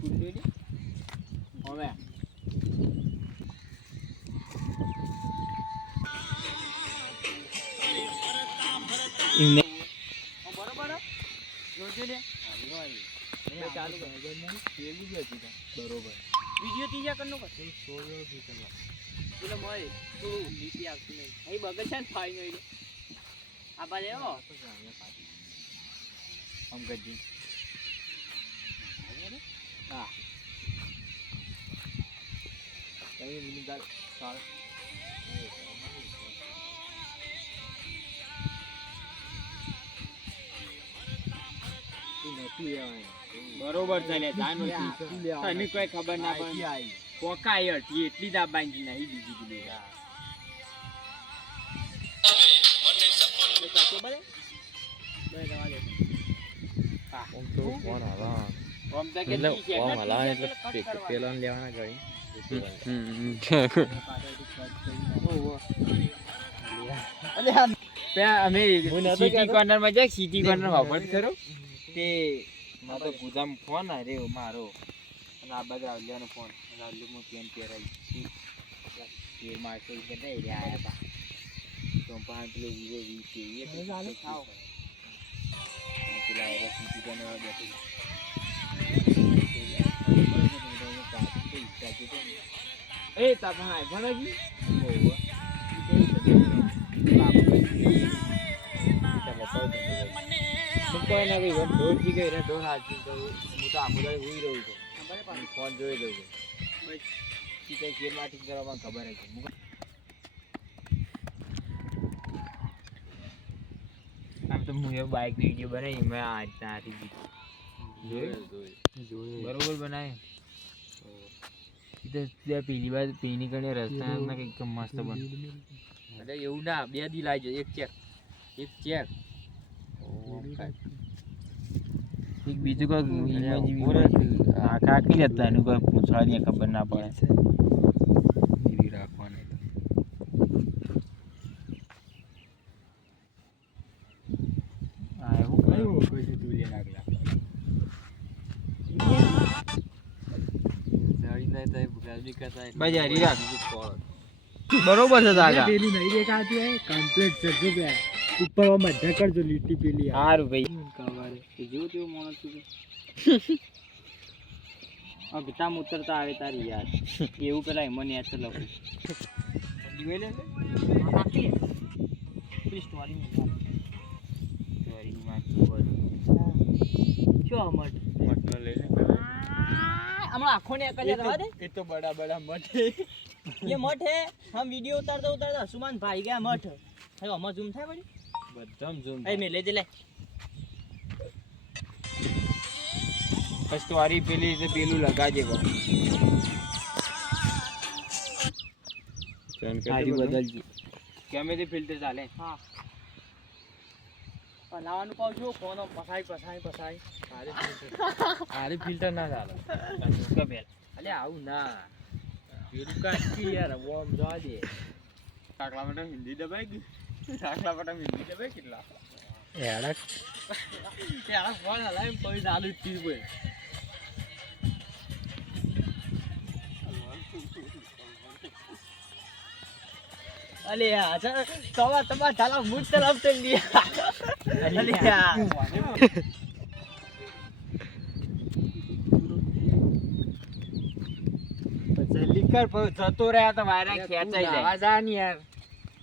કુંડલી હવે. એમને હા, બરોબર? જોજો લે. ચાલુ. બરોબર. વીડિયો ત્રીજા કરનો કર. પેલો મળે તું લીટી આવતી નહીં. અહીં બગલ છે ને ફાઈ નહીં આ બાજુ આમ કરજી. હા કઈ મિનિટ ગાલ સાલ બરોબર છે. લે જાનો તને કોઈ ખબર ના પડે. કોકા એ અઠી એટલી દાબાઈ નહીં બીજી બીજી બરાબર હા. ફોન હલા ઓમ તો કે એટલે ઓમ એટલે હલા ઠીક એટલે પેલો લેવાના પેલા અમે સિટી કહેતો. કોર્નરમાં જાય સિટી કોર્નર વાપર કરો તે મારો ગુજામ ફોન આ મારો અને આ બાજુ રાવલિયાનો ફોન રાવલિયામાં પેન પહેરાઈ તેર મારસો રૂપિયા દઈ રહ્યા આયા તા. તો પાંચ પેલો વિવો વી છે એ હવે ચાલે ખાઓ. અને પેલા સિટી કોર્નર બેઠો એ તાપા હાય ભણાજી કોઈ ના કઈ ઢોર જી ગઈ રે ઢોર હાજી તો હું તો આખો દાડો ઉઈ રહ્યું છું. પણ ફોન જોઈ લઉં છું. સીધા ગેર માટી કરવામાં ખબર છે આમ તો હું એ બાઇકની વીડિયો બનાવી મેં આ રીતના હારી જોયું? જોઈ બરોબર બનાવે? તો ત્યાં પેલી બાજુ પેલી કણે રસ્તા ના કંઈક મસ્ત બન અરે એવું ના બે દી લાવજો એક ચેક એક ચેક. એક બીજું કોઈ આ કાકી જતા એનું કોઈ પૂછવાની ખબર ના પડે રાખવાની આ એવું કયું હરી રાખ બરોબર છે દાદા પેલી નહીં દેખાતી હે કમ્પ્લીટ છે શું કે? ઉપર મધ્ય કરજો લીટી પેલી. સારું ભાઈ. કવારે? જેવું મોણ માણસ આ ગીતા ઉતરતા આવે તારી યાર એવું પેલા એમાં યાદ તો લખું દિવેલે હમણાં આખો ને એકલે રહો દે. એ તો બડા બડા મઠ એ મઠ હે. હમ વિડિયો ઉતારતા ઉતારતા સુમાન ભાઈ ગયા મઠ. હવે હમ ઝૂમ થાય પડી બધામ ઝૂમ એ મે લે લે. બસ તો આરી પેલી જે પેલું લગાજે કો જાણકારી બદલજી. કેમેરે ફિલ્ટર ચાલે? હા. બનાવવાનું કહું છું ફોનો પસાઈ પસાઈ પસાઈ. આરી ફિલ્ટર ના ચાલે. કબેલ અલે આવું ના. પેલું કાચી યાર વોમ જવા દે. દાખલા માટે હિન્દી દબાઈ ગઈ. દાખલા માટે હિન્દી દબાઈ કેટલા એડા. યાર ફોન હલાય પછી ચાલુ જ થયું ભાઈ અલે તમારા તવા ચાલા મૂડ તરફ લીયા જતો રહ્યા તો વાયરા ખેંચાઈ ખેંચાઈ જાય. જાય ને યાર.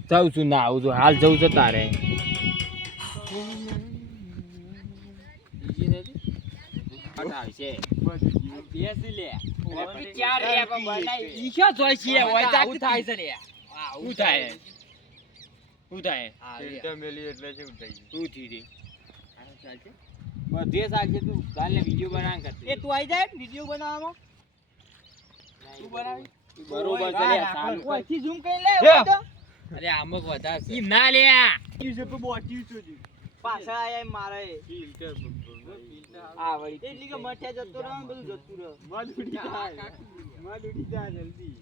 જાઉં છું ના આવું છું. હાલ જવું છે તારે. બીજી નથી આવશે બેસી લે. ચાર રે પણ બનાવી? ઈ ક્યાં જોઈ છે? હોય થાય છે રે શું થાય. થાય ફિલ્ટર મેલી એટલે શું થઈ ગયું. શું થયું રે બધે ચાલશે તું. કાલે વિડિયો બનાવ કરતે એ તું આવી જાય વિડિયો બનાવવામાં? તું બનાવી? બરોબર છે સારું ઓછી ઝૂમ કરી. લે અરે આમક વધારે છે. ઈ ના લે ઈ છે તો બોટી સુધી પાછળ આયા મારે. ફિલ્ટર આ વળી એટલી કે મઠ્યા જતો રહ્યો બધું જતું રહ્યો મધ ઉડી જાય. મધ ઉડી જાય જલ્દી.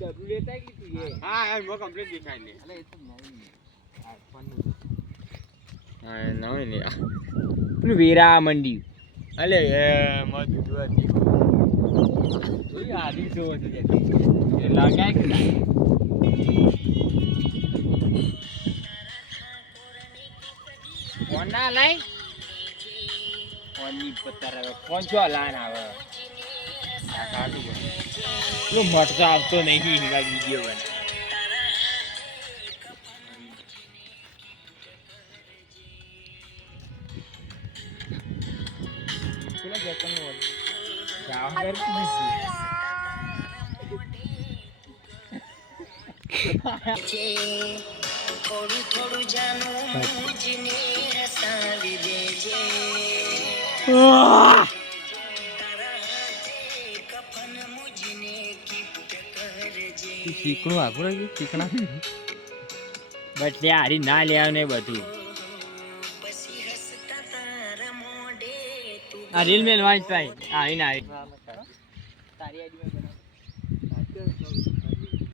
ડબલું લેતા કે તું એ હા યાર મો કમ્પ્લીટ દેખાય લે અલે એ તો નહીં હા નવી ને. પેલું વેરા મંડી અલે એ મત દૂધવા હતી જોઈ આધી જોવો છો જે લાગાય કે ના ફોન ના લાય ફોનની પત્તા ફોન છો લાન આવે. આ કાઢું પેલો મટતો આવતો નહીં હિંગા વીડિયો બને થોડું થોડું જાનું મુજને હસાવી દેજે. ચીકણું આગળ રહ્યું ચીકણા. બટ તે હારી ના લે ને બધું. પછી હસતા તારા મોઢે તું આ રીલ મેલ વાંચ ભાઈ. આવી ના આવી. તારી આઈડી